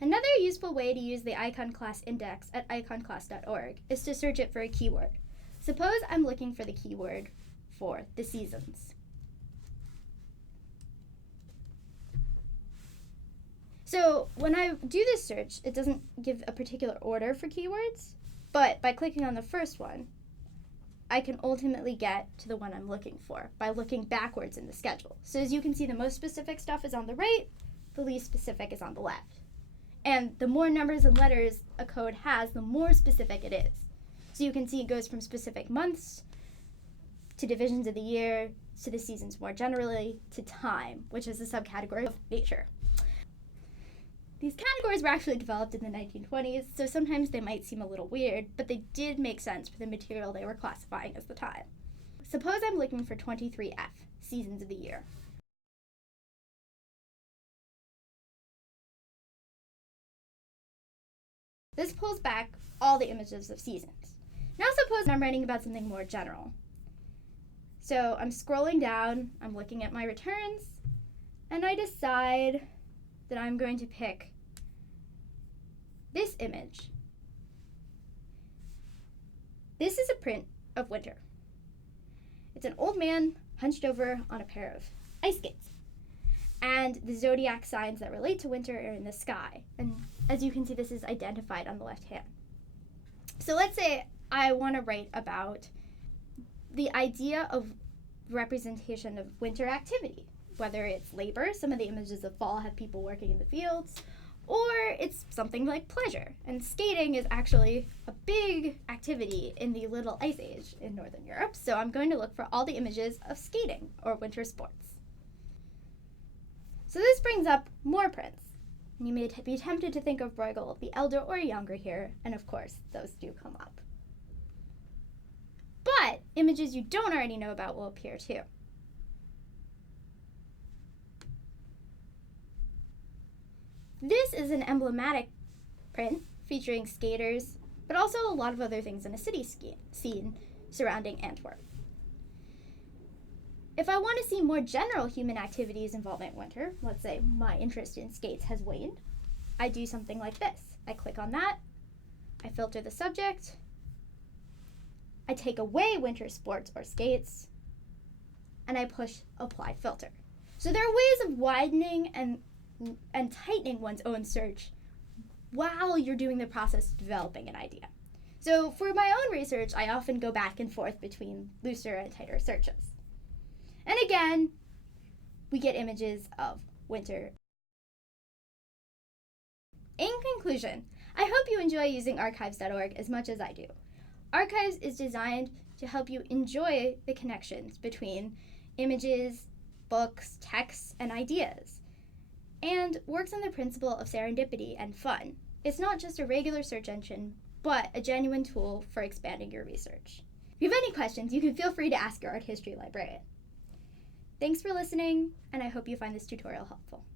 Another useful way to use the ICONCLASS index at ICONCLASS.org is to search it for a keyword. Suppose I'm looking for the keyword for the seasons. So when I do this search, it doesn't give a particular order for keywords, but by clicking on the first one, I can ultimately get to the one I'm looking for by looking backwards in the schedule. So as you can see, the most specific stuff is on the right, the least specific is on the left. And the more numbers and letters a code has, the more specific it is. So you can see it goes from specific months to divisions of the year, to the seasons more generally, to time, which is a subcategory of nature. These categories were actually developed in the 1920s, so sometimes they might seem a little weird, but they did make sense for the material they were classifying as the time. Suppose I'm looking for 23F, seasons of the year. This pulls back all the images of seasons. Now suppose I'm writing about something more general. So I'm scrolling down, I'm looking at my returns, and I decide that I'm going to pick this image. This is a print of winter. It's an old man hunched over on a pair of ice skates. And the zodiac signs that relate to winter are in the sky. And as you can see, this is identified on the left hand. So let's say I want to write about the idea of representation of winter activity, whether it's labor, some of the images of fall have people working in the fields, or it's something like pleasure. And skating is actually a big activity in the Little Ice Age in Northern Europe, so I'm going to look for all the images of skating or winter sports. So this brings up more prints. You may be tempted to think of Bruegel the Elder or Younger here, and of course, those do come up. But images you don't already know about will appear too. This is an emblematic print featuring skaters, but also a lot of other things in a city scene surrounding Antwerp. If I want to see more general human activities involving winter, let's say my interest in skates has waned, I do something like this. I click on that, I filter the subject, I take away winter sports or skates, and I push apply filter. So there are ways of widening and tightening one's own search while you're doing the process of developing an idea. So for my own research, I often go back and forth between looser and tighter searches. And again, we get images of winter. In conclusion, I hope you enjoy using Arkyves.org as much as I do. Arkyves is designed to help you enjoy the connections between images, books, texts, and ideas, and works on the principle of serendipity and fun. It's not just a regular search engine, but a genuine tool for expanding your research. If you have any questions, you can feel free to ask your art history librarian. Thanks for listening, and I hope you find this tutorial helpful.